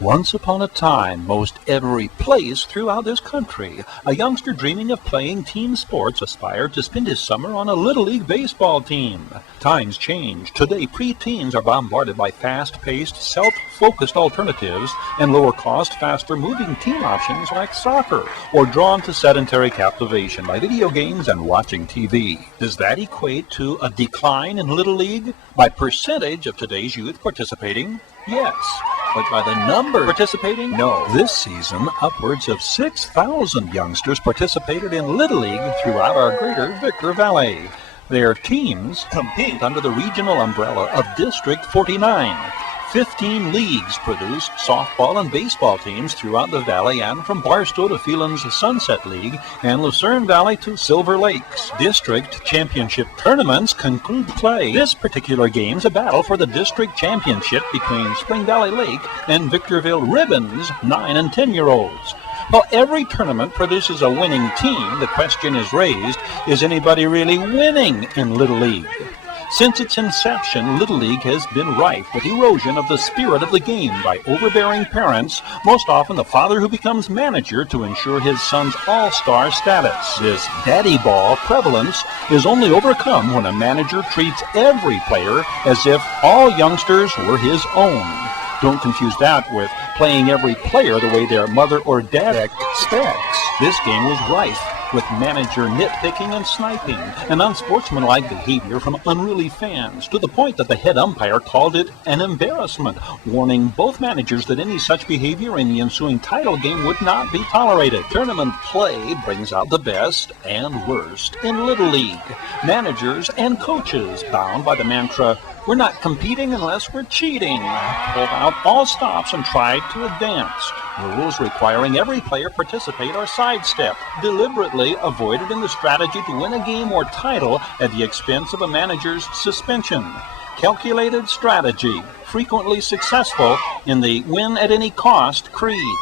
Once upon a time, most every place throughout this country, a youngster dreaming of playing team sports aspired to spend his summer on a Little League baseball team. Times change. Today, preteens are bombarded by fast-paced, self-focused alternatives and lower-cost, faster-moving team options like soccer, or drawn to sedentary captivation by video games and watching TV. Does that equate to a decline in Little League? By percentage of today's youth participating? Yes. But by the number participating? No. This season, upwards of 6,000 youngsters participated in Little League throughout our greater Victor Valley. Their teams compete under the regional umbrella of District 49. 15 leagues produce softball and baseball teams throughout the valley, and from Barstow to Phelan's Sunset League and Lucerne Valley to Silver Lakes. District championship tournaments conclude play. This particular game's a battle for the district championship between Spring Valley Lake and Victorville Ribbons 9 and 10-year-olds. While every tournament produces a winning team, the question is raised, is anybody really winning in Little League? Since its inception, Little League has been rife with erosion of the spirit of the game by overbearing parents, most often the father who becomes manager to ensure his son's all-star status. This daddy ball prevalence is only overcome when a manager treats every player as if all youngsters were his own. Don't confuse that with playing every player the way their mother or dad expects. This game was rife with manager nitpicking and sniping, and unsportsmanlike behavior from unruly fans, to the point that the head umpire called it an embarrassment, warning both managers that any such behavior in the ensuing title game would not be tolerated. Tournament play brings out the best and worst in Little League. Managers and coaches, bound by the mantra, "We're not competing unless we're cheating," pulled out all stops and tried to advance. Rules requiring every player participate are sidestepped, deliberately avoided in the strategy to win a game or title at the expense of a manager's suspension. Calculated strategy, frequently successful in the win-at-any-cost creed.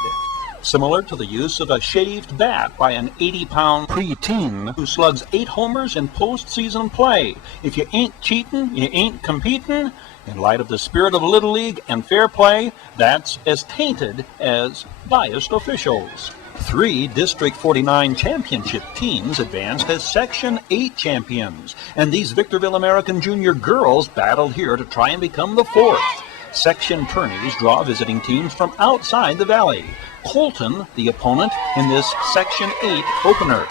Similar to the use of a shaved bat by an 80-pound preteen who slugs 8 homers in postseason play. If you ain't cheating, you ain't competing. In light of the spirit of Little League and fair play, that's as tainted as biased officials. 3 District 49 championship teams advanced as Section 8 champions, and these Victorville American Junior girls battled here to try and become the 4th. Section tourneys draw visiting teams from outside the valley. Colton, the opponent in this Section 8 opener.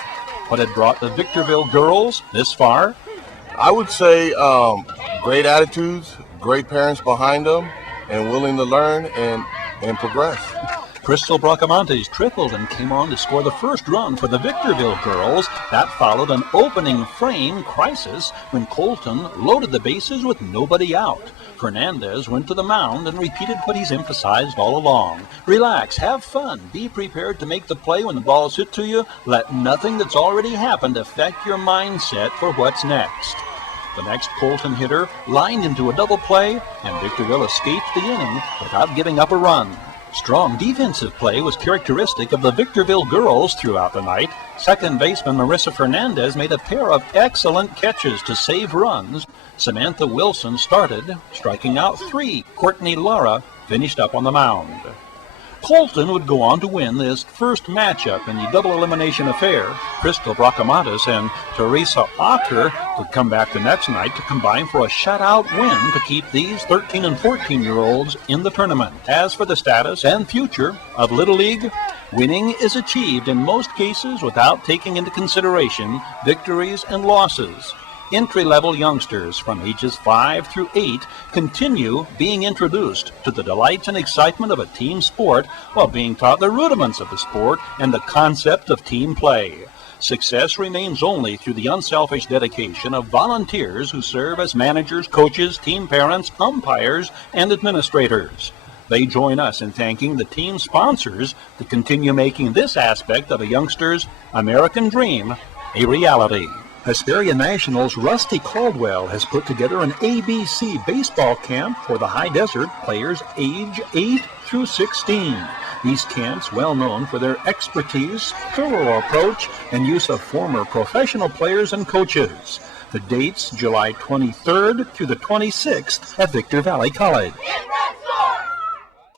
What had brought the Victorville girls this far? I would say great attitudes, great parents behind them, and willing to learn and progress. Crystal Bracamontes tripled and came on to score the first run for the Victorville girls. That followed an opening frame crisis when Colton loaded the bases with nobody out. Fernandez went to the mound and repeated what he's emphasized all along. Relax, have fun, be prepared to make the play when the ball's hit to you. Let nothing that's already happened affect your mindset for what's next. The next Colton hitter lined into a double play, and Victorville escaped the inning without giving up a run. Strong defensive play was characteristic of the Victorville girls throughout the night. Second baseman Marissa Fernandez made a pair of excellent catches to save runs. Samantha Wilson started, striking out 3. Courtney Lara finished up on the mound. Colton would go on to win this first matchup in the double elimination affair. Crystal Bracamontes and Teresa Ocker would come back the next night to combine for a shutout win to keep these 13 and 14-year-olds in the tournament. As for the status and future of Little League, winning is achieved in most cases without taking into consideration victories and losses. Entry-level youngsters from ages 5 through 8 continue being introduced to the delights and excitement of a team sport while being taught the rudiments of the sport and the concept of team play. Success remains only through the unselfish dedication of volunteers who serve as managers, coaches, team parents, umpires, and administrators. They join us in thanking the team sponsors to continue making this aspect of a youngster's American dream a reality. Hesperia Nationals' Rusty Caldwell has put together an ABC baseball camp for the high desert players age 8 through 16. These camps, well known for their expertise, thorough approach, and use of former professional players and coaches. The dates, July 23rd through the 26th at Victor Valley College.